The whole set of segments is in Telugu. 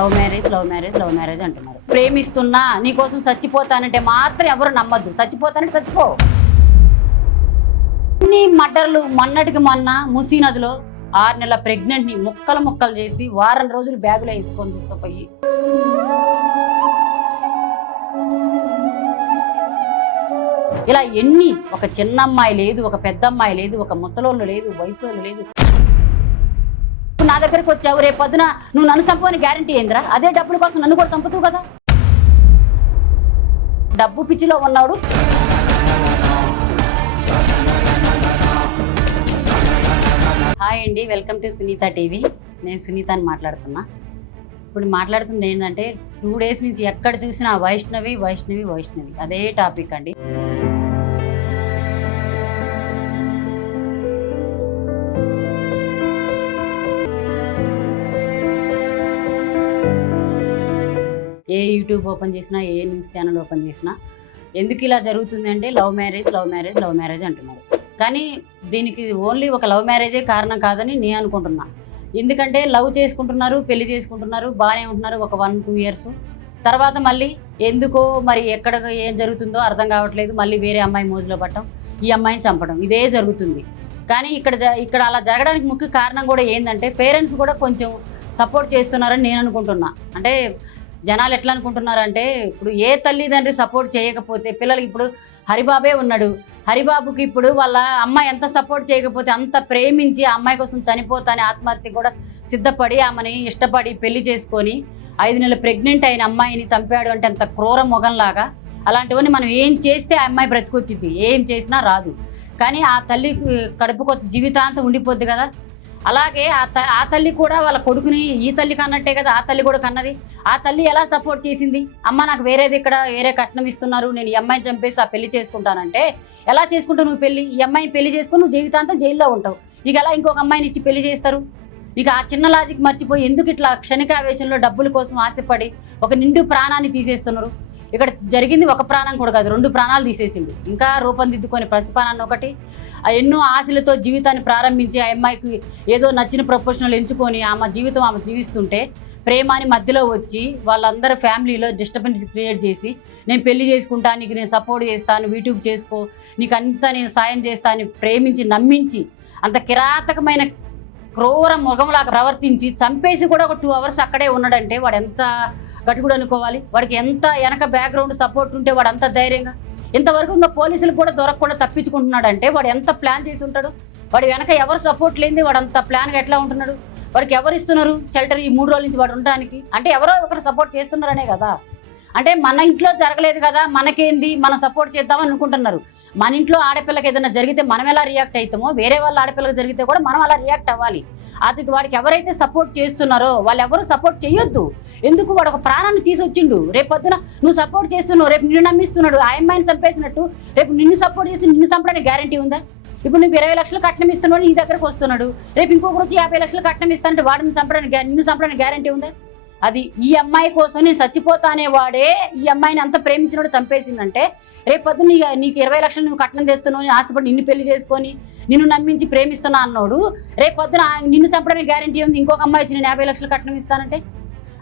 లవ్ మ్యారేజ్ అంటున్నారు. ప్రేమిస్తున్నా నీకోసం చచ్చిపోతానంటే మాత్రం ఎవరు నమ్మద్దు. చచ్చిపోతానంటే చచ్చిపో. అన్ని మర్డర్లు మొన్నటికి మొన్న మూసీ నదిలో 6 నెలల ప్రెగ్నెంట్ ని ముక్కలు చేసి వారం రోజులు బ్యాగులో వేసుకొని తీసుకుపోయి ఇలా ఎన్ని, ఒక చిన్న అమ్మాయి లేదు, ఒక పెద్ద అమ్మాయి లేదు, ఒక ముసలోళ్ళు లేదు, వయసోళ్ళు లేదు. నా దగ్గరికి వచ్చావు, రేపు పొద్దున నువ్వు నన్ను చంపని గ్యారంటీ ఏందిరా? అదే డబ్బుల కోసం నన్ను కూడా చంపుతావు కదా. డబ్బు పిచ్చిలో ఉన్నాడు. హాయ్ అండి, వెల్కమ్ టు సునీత టీవీ. నేను సునీతని మాట్లాడుతున్నా. ఇప్పుడు మాట్లాడుతుంది ఏంటంటే 2 డేస్ నుంచి ఎక్కడ చూసినా వైష్ణవి అదే టాపిక్ అండి. ఏ యూట్యూబ్ ఓపెన్ చేసినా, ఏ న్యూస్ ఛానల్ ఓపెన్ చేసినా ఎందుకు ఇలా జరుగుతుంది అంటే లవ్ మ్యారేజ్ అంటున్నారు. కానీ దీనికి ఓన్లీ ఒక లవ్ మ్యారేజే కారణం కాదని నేను అనుకుంటున్నా. ఎందుకంటే లవ్ చేసుకుంటున్నారు, పెళ్లి చేసుకుంటున్నారు, బాగానే ఉంటున్నారు ఒక 1-2 ఇయర్స్. తర్వాత మళ్ళీ ఎందుకో మరి ఎక్కడ ఏం జరుగుతుందో అర్థం కావట్లేదు. మళ్ళీ వేరే అమ్మాయి మోజులో పట్టడం, ఈ అమ్మాయిని చంపడం, ఇదే జరుగుతుంది. కానీ ఇక్కడ అలా జరగడానికి ముఖ్య కారణం కూడా ఏంటంటే పేరెంట్స్ కూడా కొంచెం సపోర్ట్ చేస్తున్నారని నేను అనుకుంటున్నా. అంటే జనాలు ఎట్లా అనుకుంటున్నారంటే, ఇప్పుడు ఏ తల్లిదండ్రి సపోర్ట్ చేయకపోతే పిల్లలకి, ఇప్పుడు హరిబాబే ఉన్నాడు, హరిబాబుకి ఇప్పుడు వాళ్ళ అమ్మాయి ఎంత సపోర్ట్ చేయకపోతే, అంత ప్రేమించి ఆ అమ్మాయి కోసం చనిపోతానే ఆత్మహత్య కూడా సిద్ధపడి ఆమెని ఇష్టపడి పెళ్లి చేసుకొని 5 నెలలు ప్రెగ్నెంట్ అయిన అమ్మాయిని చంపాడు అంటే అంత క్రూర మొగంలాగా. అలాంటివన్నీ మనం ఏం చేస్తే ఆ అమ్మాయి బ్రతికొచ్చింది, ఏం చేసినా రాదు. కానీ ఆ తల్లి కడుపు కొత్త జీవితాంతం ఉండిపోద్ది కదా. అలాగే ఆ తల్లి కూడా వాళ్ళ కొడుకుని ఈ తల్లి కన్నట్టే కదా ఆ తల్లి కూడా కన్నది. ఆ తల్లి ఎలా సపోర్ట్ చేసింది? అమ్మ నాకు వేరే కట్నం ఇస్తున్నారు, నేను ఈ అమ్మాయిని చంపేసి ఆ పెళ్లి చేసుకుంటానంటే ఎలా చేసుకుంటావు నువ్వు పెళ్లి? ఈ అమ్మాయిని పెళ్లి చేసుకుని నువ్వు జీవితాంతం జైల్లో ఉంటావు. నీకు ఎలా ఇంకొక అమ్మాయిని ఇచ్చి పెళ్లి చేస్తారు? నీకు ఆ చిన్న లాజిక్ మర్చిపోయి ఎందుకు ఇట్లా క్షణికావేశంలో డబ్బుల కోసం ఆశపడి ఒక నిండు ప్రాణాన్ని తీసేస్తున్నారు? ఇక్కడ జరిగింది ఒక ప్రాణం కూడా కాదు, 2 ప్రాణాలు తీసేసిండు. ఇంకా రూపొందిద్దుకొని ప్రతిపానాన్ని ఒకటి, ఎన్నో ఆశలతో జీవితాన్ని ప్రారంభించి ఆ అమ్మాయికి ఏదో నచ్చిన ప్రొఫెషనల్ ఎంచుకొని ఆమె జీవితం ఆమె జీవిస్తుంటే ప్రేమాని మధ్యలో వచ్చి వాళ్ళందరూ ఫ్యామిలీలో డిస్టర్బెన్స్ క్రియేట్ చేసి నేను పెళ్లి చేసుకుంటా, నీకు నేను సపోర్ట్ చేస్తాను, యూట్యూబ్ చేసుకో, నీకు అంతా నేను సాయం చేస్తాను ప్రేమించి నమ్మించి అంత కిరాతకమైన క్రూర మొగంలాగా ప్రవర్తించి చంపేసి కూడా ఒక 2 అవర్స్ అక్కడే ఉన్నాడంటే వాడు ఎంత గట్టుకుడు అనుకోవాలి? వాడికి ఎంత వెనక బ్యాక్గ్రౌండ్ సపోర్ట్ ఉంటే వాడు అంత ధైర్యంగా ఇంతవరకు ఇంకా పోలీసులు కూడా దొరకకుండా తప్పించుకుంటున్నాడంటే వాడు ఎంత ప్లాన్ చేసి ఉంటాడు? వాడి వెనక ఎవరు సపోర్ట్ లేనిది వాడు అంత ప్లాన్గా ఎట్లా ఉంటున్నాడు? వాడికి ఎవరు ఇస్తున్నారు షెల్టర్ ఈ 3 రోజుల నుంచి వాడు ఉండడానికి? అంటే ఎవరో ఒకరు సపోర్ట్ చేస్తున్నారనే కదా. అంటే మన ఇంట్లో జరగలేదు కదా, మనకేంది, మనం సపోర్ట్ చేద్దామని అనుకుంటున్నారు. మన ఇంట్లో ఆడపిల్లకి ఏదైనా జరిగితే మనం ఎలా రియాక్ట్ అవుతామో వేరే వాళ్ళ ఆడపిల్లకి జరిగితే కూడా మనం అలా రియాక్ట్ అవ్వాలి. అది వాడికి ఎవరైతే సపోర్ట్ చేస్తున్నారో వాళ్ళు ఎవరు సపోర్ట్ చేయొద్దు. ఎందుకు? వాడు ఒక ప్రాణాన్ని తీసుకొచ్చిండు. రేపు పొద్దున నువ్వు సపోర్ట్ చేస్తున్నావు, రేపు నిన్ను నమ్మిస్తున్నాడు. ఆ అమ్మాయిని చంపేసినట్టు రేపు నిన్ను సపోర్ట్ చేసి నిన్ను చంపడానికి గ్యారంటీ ఉందా? ఇప్పుడు నువ్వు 20 లక్షలు కట్నం ఇస్తున్నాడు, నీ దగ్గరకు వస్తున్నాడు. రేపు ఇంకొకరు వచ్చి 50 లక్షలు కట్నం ఇస్తానంటే వాడిని నిన్ను చంపడానికి గ్యారంటీ ఉందా? అది ఈ అమ్మాయి కోసం నేను చచ్చిపోతానే వాడే ఈ అమ్మాయిని అంత ప్రేమించినోడు చంపేసిందంటే రేపు పొద్దున్న నీకు 20 లక్షలు నువ్వు కట్నం తెస్తున్నావు, ఆశపడి నిన్ను పెళ్లి చేసుకొని నిన్ను నమ్మించి ప్రేమిస్తున్నా అన్నాడు. రేపు పొద్దున నిన్ను చంపడానికి గ్యారంటీ ఉంది ఇంకొక అమ్మాయి వచ్చి నేను 50 లక్షలు కట్నం ఇస్తానంటే?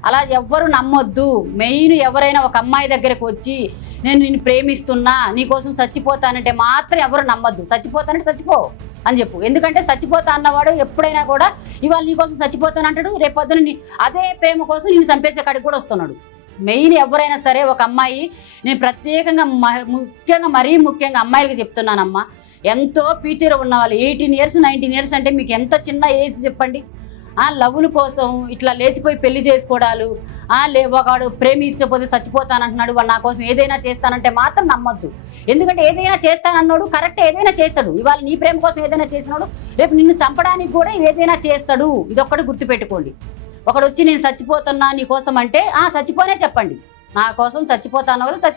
అలా ఎవ్వరు నమ్మొద్దు. మెయిన్ ఎవరైనా ఒక అమ్మాయి దగ్గరకు వచ్చి నేను నిన్ను ప్రేమిస్తున్నా, నీకోసం చచ్చిపోతానంటే మాత్రం ఎవరు నమ్మొద్దు. చచ్చిపోతానంటే చచ్చిపో అని చెప్పు. ఎందుకంటే చచ్చిపోతా అన్నవాడు ఎప్పుడైనా కూడా ఇవాళ నీకోసం చచ్చిపోతానంటాడు, రేపు పొద్దున అదే ప్రేమ కోసం నిన్ను చంపేసే కాడికి కూడా వస్తున్నాడు. మెయిన్ ఎవరైనా సరే ఒక అమ్మాయి, నేను ప్రత్యేకంగా మరీ ముఖ్యంగా అమ్మాయిలకి చెప్తున్నానమ్మా, ఎంతో ఫ్యూచర్ ఉన్న వాళ్ళు 18 ఇయర్స్ 19 ఇయర్స్ అంటే మీకు ఎంత చిన్న ఏజ్ చెప్పండి. లవ్ల కోసం ఇట్లా లేచిపోయి పెళ్లి చేసుకోవడాలు, ఒకడు ప్రేమించకపోతే చచ్చిపోతానంటున్నాడు, వాడు నా కోసం ఏదైనా చేస్తానంటే మాత్రం నమ్మొద్దు. ఎందుకంటే ఏదైనా చేస్తానన్నాడు కరెక్ట్, ఏదైనా చేస్తాడు. ఇవాళ నీ ప్రేమ కోసం ఏదైనా చేసినాడు రేపు నిన్ను చంపడానికి కూడా ఏదైనా చేస్తాడు. ఇదొక్కటి గుర్తుపెట్టుకోండి. ఒకడు వచ్చి నేను చచ్చిపోతున్నా నీ కోసం అంటే చచ్చిపోనే చెప్పండి. నా కోసం చచ్చిపోతాను కదా,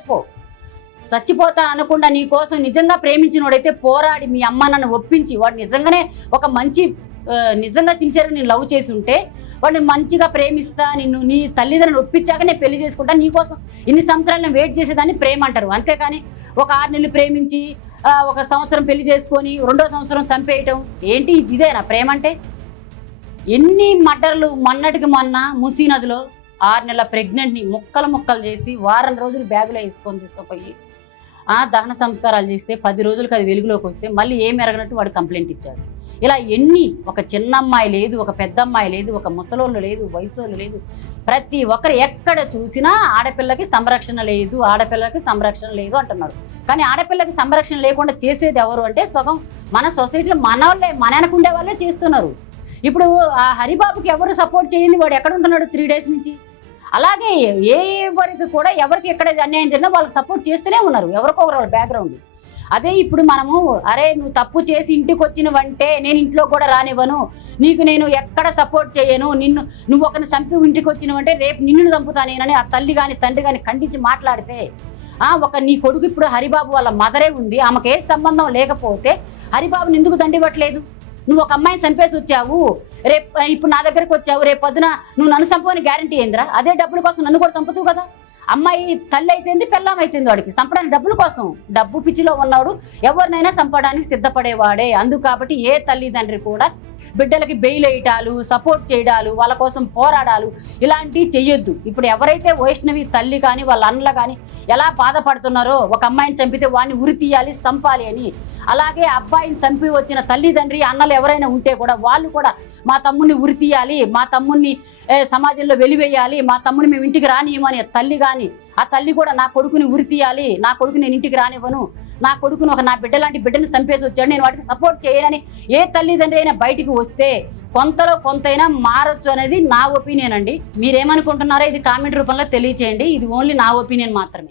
చచ్చిపోతా అనకుండా నీ కోసం నిజంగా ప్రేమించినోడైతే పోరాడి మీ అమ్మ నన్ను ఒప్పించి వాడు నిజంగానే ఒక మంచి నిజంగా సిన్సియర్గా నేను లవ్ చేసి ఉంటే వాడిని మంచిగా ప్రేమిస్తా, నిన్ను నీ తల్లిదండ్రులు ఒప్పించాక నేను పెళ్లి చేసుకుంటా, నీకోసం ఇన్ని సంవత్సరాలు నేను వెయిట్ చేసేదాన్ని ప్రేమ అంటారు. అంతేకాని ఒక 6 నెలలు ప్రేమించి 1 సంవత్సరం పెళ్లి చేసుకొని 2వ సంవత్సరం చంపేయటం ఏంటి? ఇదేనా ప్రేమ అంటే? ఎన్ని మర్డర్లు మొన్నటికి మొన్న మూసీ నదిలో 6 నెలల ప్రెగ్నెంట్ని ముక్కలు చేసి వారం రోజులు బ్యాగులో వేసుకొని తీసుకుపోయి దహన సంస్కారాలు చేస్తే 10 రోజులకు అది వెలుగులోకి వస్తే మళ్ళీ ఏం ఎరగనట్టు వాడు కంప్లైంట్ ఇచ్చాడు. ఇలా ఒక చిన్న అమ్మాయి లేదు, ఒక పెద్ద అమ్మాయి లేదు, ఒక ముసలోళ్ళు లేదు, వయసోళ్ళు లేదు, ప్రతి ఒక్కరు ఎక్కడ చూసినా ఆడపిల్లకి సంరక్షణ లేదు అంటున్నారు. కానీ ఆడపిల్లకి సంరక్షణ లేకుండా చేసేది ఎవరు అంటే సగం మన సొసైటీలో మన వెనకుండే వాళ్ళే చేస్తున్నారు. ఇప్పుడు ఆ హరిబాబుకి ఎవరు సపోర్ట్ చేయండి, వాడు ఎక్కడ ఉంటున్నాడు 3 డేస్ నుంచి. అలాగే ఎవరికి కూడా ఎవరికి ఎక్కడ అన్యాయం జరిగినా వాళ్ళకి సపోర్ట్ చేస్తూనే ఉన్నారు, ఎవరికో ఒకరు బ్యాక్గ్రౌండ్. అదే ఇప్పుడు మనము అరే నువ్వు తప్పు చేసి ఇంటికి వచ్చినవంటే నేను ఇంట్లో కూడా రానివ్వను, నీకు నేను ఎక్కడ సపోర్ట్ చేయను, నువ్వు ఒకరిని చంపి ఇంటికి వచ్చినవంటే రేపు నిన్ను చంపుతానేనని ఆ తల్లి కానీ తండ్రి కానీ ఖండించి మాట్లాడితే నీ కొడుకు ఇప్పుడు హరిబాబు వాళ్ళ మదరే ఉంది, ఆమెకు ఏ సంబంధం లేకపోతే హరిబాబుని ఎందుకు దండివ్వట్లేదు? నువ్వు ఒక అమ్మాయిని చంపేసి వచ్చావు, ఇప్పుడు నా దగ్గరకు వచ్చావు, రేపు పొద్దున నువ్వు నన్ను చంపని గ్యారంటీ ఏందిరా? అదే డబ్బుల కోసం నన్ను కూడా చంపుతావు కదా. అమ్మాయి తల్లి అయితేంది పెళ్ళాం అయితేంది, వాడికి చంపడానికి డబ్బుల కోసం, డబ్బు పిచ్చిలో ఉన్నాడు, ఎవరినైనా చంపడానికి సిద్ధపడేవాడే. కాబట్టి ఏ తల్లిదండ్రి కూడా బిడ్డలకి బెయిల్ వేయటాలు, సపోర్ట్ చేయడాలు, వాళ్ళ కోసం పోరాడాలు ఇలాంటివి చెయ్యొద్దు. ఇప్పుడు ఎవరైతే వైష్ణవి తల్లి కానీ వాళ్ళ అన్నలు కానీ ఎలా బాధపడుతున్నారో, ఒక అమ్మాయిని చంపితే వాడిని ఉరి తీయాలి, చంపాలి అని, అలాగే అబ్బాయిని చంపి వచ్చిన తల్లిదండ్రి అన్నలు ఎవరైనా ఉంటే కూడా వాళ్ళు కూడా మా తమ్ముడిని ఉరి తీయాలి, మా తమ్ముడిని సమాజంలో వెలివేయాలి, మా తమ్ముడిని మేము ఇంటికి రానియమని తల్లి కానీ ఆ తల్లి కూడా నా కొడుకుని ఉరి తీయాలి, నా కొడుకు నేను ఇంటికి రానివ్వను, నా కొడుకును నా బిడ్డ లాంటి బిడ్డని చంపేసి వచ్చాడు, నేను వాటికి సపోర్ట్ చేయనని ఏ తల్లిదండ్రి అయినా బయటికి వస్తే కొంతలో కొంతైనా మారొచ్చు అనేది నా ఒపీనియన్ అండి. మీరేమనుకుంటున్నారో ఇది కామెంట్ రూపంలో తెలియచేయండి. ఇది ఓన్లీ నా ఒపీనియన్ మాత్రమే.